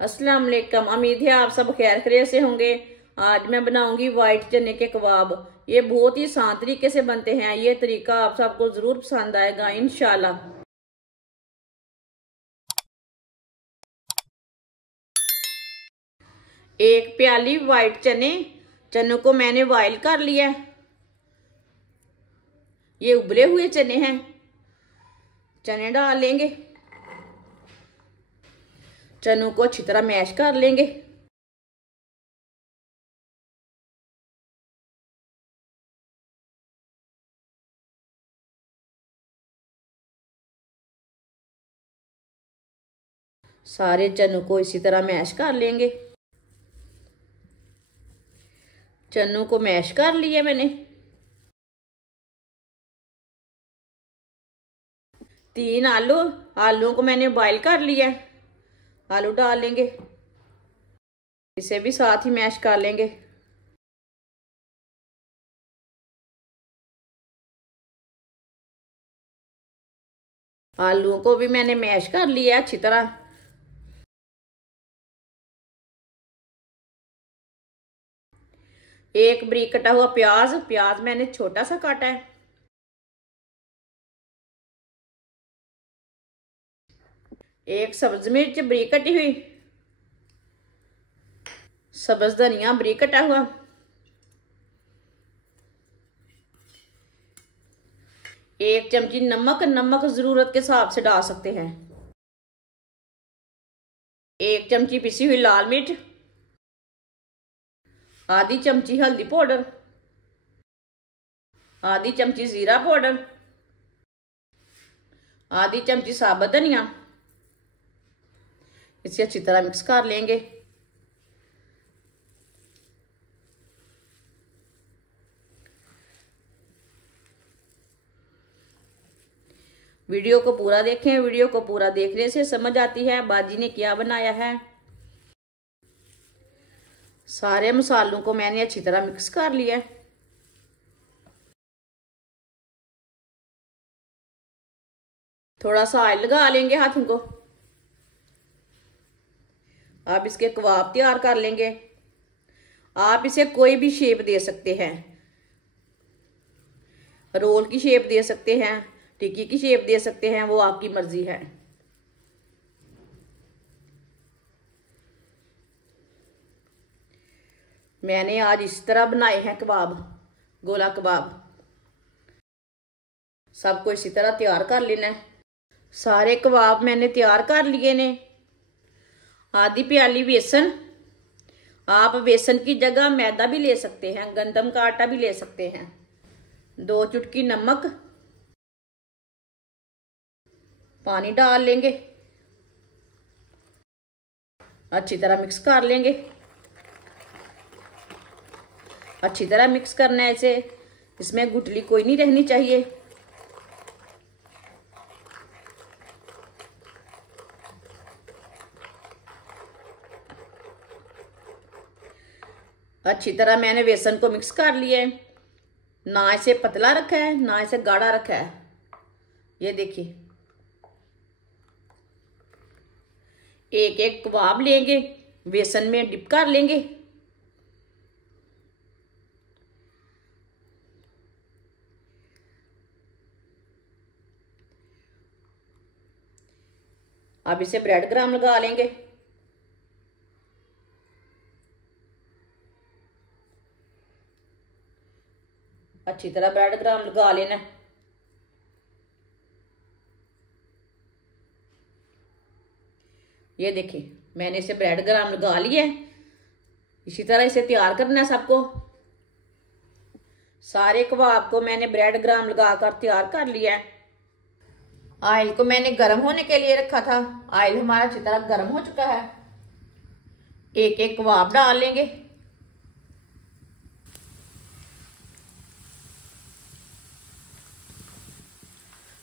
अस्सलाम वालेकुम। उम्मीद है आप सब खैर खैरियत से होंगे। आज मैं बनाऊंगी वाइट चने के कबाब। ये बहुत ही आसान तरीके से बनते हैं। ये तरीका आप सबको जरूर पसंद आएगा इंशाल्लाह। एक प्याली वाइट चनों को मैंने बॉयल कर लिया है। ये उबले हुए चने हैं। चने डाल लेंगे। चनों को अच्छी तरह मैश कर लेंगे। सारे चनों को इसी तरह मैश कर लेंगे। चनों को मैश कर लिया मैंने। 3 आलूओं को मैंने बॉईल कर लिया। आलू डाल लेंगे। इसे भी साथ ही मैश कर लेंगे। आलूओं को भी मैंने मैश कर लिया अच्छी तरह। एक बारीक कटा हुआ प्याज मैंने छोटा सा काटा है। एक सब्ज मिर्च बारीक कटी हुई। सब्ज धनिया बारीक कटा हुआ। एक चमची नमक जरूरत के हिसाब से डाल सकते हैं। एक चमची पिसी हुई लाल मिर्च। आधी चमची हल्दी पाउडर। आधी चमची जीरा पाउडर। आधी चमची साबुत धनिया। इसे अच्छी तरह मिक्स कर लेंगे। वीडियो को पूरा देखें। वीडियो को पूरा देखने से समझ आती है बाजी ने क्या बनाया है। सारे मसालों को मैंने अच्छी तरह मिक्स कर लिया। थोड़ा सा ऑयल लगा लेंगे हाथों को। आप इसके कबाब तैयार कर लेंगे। आप इसे कोई भी शेप दे सकते हैं। रोल की शेप दे सकते हैं, टिक्की की शेप दे सकते हैं, वो आपकी मर्जी है। मैंने आज इस तरह बनाए हैं कबाब, गोला कबाब। सबको इसी तरह तैयार कर लेना है। सारे कबाब मैंने तैयार कर लिए ने। आधी प्याली बेसन। आप बेसन की जगह मैदा भी ले सकते हैं, गंदम का आटा भी ले सकते हैं। 2 चुटकी नमक। पानी डाल लेंगे। अच्छी तरह मिक्स कर लेंगे। अच्छी तरह मिक्स करना है इसे। इसमें गुठली कोई नहीं रहनी चाहिए। अच्छी तरह मैंने बेसन को मिक्स कर लिया है। ना इसे पतला रखा है ना इसे गाढ़ा रखा है। ये देखिए, एक एक कबाब लेंगे, बेसन में डिप कर लेंगे। अब इसे ब्रेड क्रम्ब लगा लेंगे। अच्छी तरह ब्रेड क्रम्ब लगा लेना। ये देखिए, मैंने इसे ब्रेड क्रम्ब लगा लिया है। इसी तरह इसे तैयार करना है सबको। सारे कबाब को मैंने ब्रेड क्रम्ब लगाकर तैयार कर लिया है। ऑयल को मैंने गर्म होने के लिए रखा था। ऑयल हमारा अच्छी तरह गर्म हो चुका है। एक एक कबाब डाल लेंगे।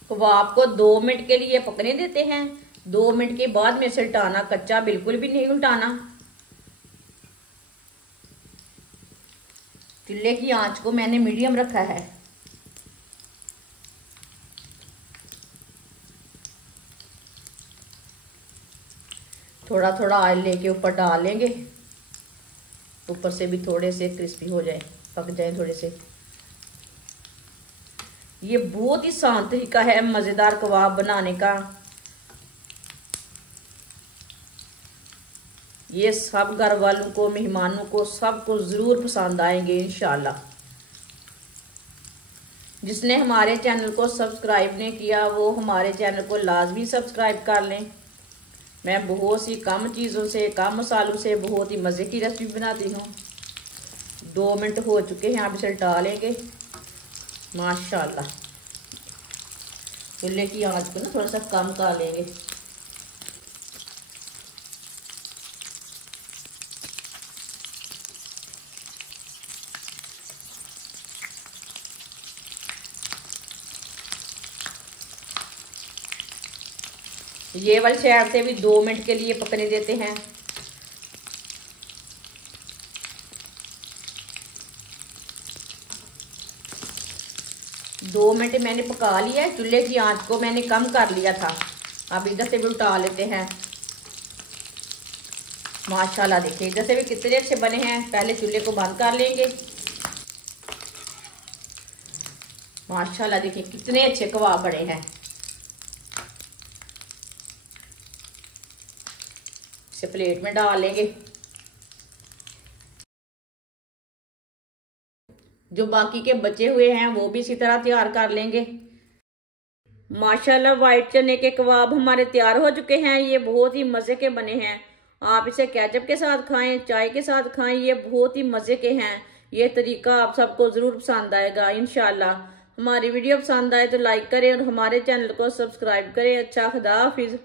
कबाब को 2 मिनट के लिए पकने देते हैं। 2 मिनट के बाद में इसे उल्टाना, कच्चा बिल्कुल भी नहीं उल्टाना। चूल्हे की आंच को मैंने मीडियम रखा है। थोड़ा थोड़ा ऑयल लेके ऊपर डाल लेंगे, ऊपर से भी थोड़े से क्रिस्पी हो जाए, पक जाए थोड़े से। ये बहुत ही आसान तरीका है मज़ेदार कबाब बनाने का। ये सब घर वालों को, मेहमानों को, सबको ज़रूर पसंद आएंगे इंशाल्लाह। जिसने हमारे चैनल को सब्सक्राइब नहीं किया वो हमारे चैनल को लाजमी सब्सक्राइब कर लें। मैं बहुत सी कम चीज़ों से, कम मसालों से बहुत ही मज़े की रेसिपी बनाती हूँ। 2 मिनट हो चुके हैं, आप इसे डालेंगे। माशाल्लाह, चूल्हे की आंच को ना थोड़ा सा कम कर लेंगे। ये वाली साइड से भी 2 मिनट के लिए पकने देते हैं। दो मिनट मैंने पका लिया है। चूल्हे की आंच को मैंने कम कर लिया था। अब इधर से भी उल्टा लेते हैं। माशाल्लाह देखिए इधर से भी कितने अच्छे बने हैं। पहले चूल्हे को बंद कर लेंगे। माशाल्लाह देखिए कितने अच्छे कबाब बने हैं। इसे प्लेट में डाल लेंगे। जो बाकी के बचे हुए हैं वो भी इसी तरह तैयार कर लेंगे। माशाल्लाह वाइट चने के कबाब हमारे तैयार हो चुके हैं। ये बहुत ही मज़े के बने हैं। आप इसे केचप के साथ खाएं, चाय के साथ खाएं, ये बहुत ही मज़े के हैं। ये तरीका आप सबको ज़रूर पसंद आएगा इंशाल्लाह। हमारी वीडियो पसंद आए तो लाइक करें और हमारे चैनल को सब्सक्राइब करें। अच्छा, खुदा हाफिज़।